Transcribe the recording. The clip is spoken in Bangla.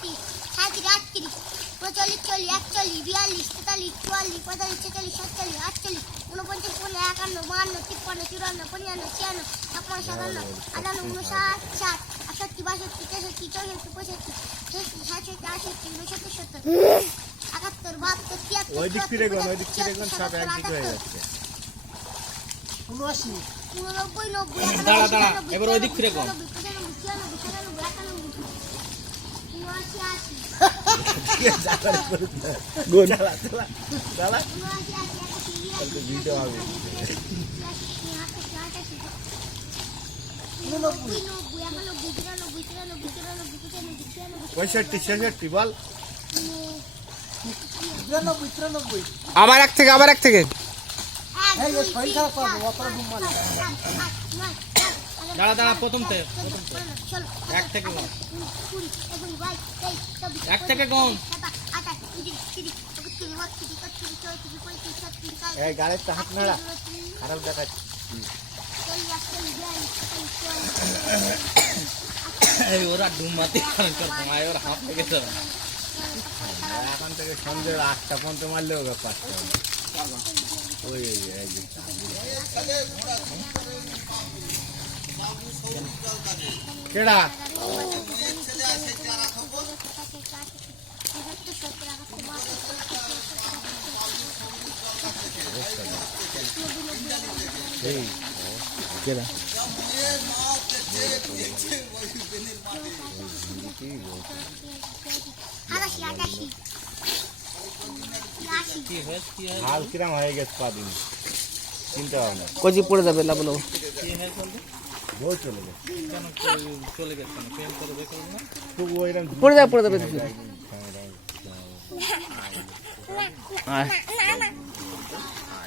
36, 37, 38, 40, 41, 42, 43, 44, 45, 46, 47, 48, 49, 50, 51, 52, 53, 54, 55, 56, 57, 58, 59, 60, 61, 62, 63, 64, 65, 66, 67, 68, 69, 70, 71, 72, ওই দিক ফিরে গেল, ওই দিক ফিরে গেল, সব একদিক হয়ে যাচ্ছে। 79, 90, দাঁড়া দাঁড়া এবার ওই দিক ফিরে কম। 95, 96, গোল চালা চালা চালা তো ভিডিও হবে। 65, 66 বল। আবার এক থেকে দাঁড়া দাঁড়া প্রথম থেকে এক থেকে কম। এক থেকে কম। এই গাড়ির তো হাত নাড়া খারাপ দেখাচ্ছে। এই ওরা ডুমাতে তোমায় ওর হাত থেকে যাবে। এখন থেকে সন্ধ্যে 8টা পর্যন্ত মারলেও ব্যাপারটা ওই এই যে কেডা এই কেডা কি হয়েছে কি হয়েছে হাল কিরাম হয়ে গেছে পাদিন চিন্তা ভাবনা কচি পড়ে যাবে লাভ লোক কি হয়েছে বলতে? বউ চলে গেছে কেন চলে গেছে কেন প্রেম করে বের করবে না? খুব ওইরকম পড়ে যাবে আয়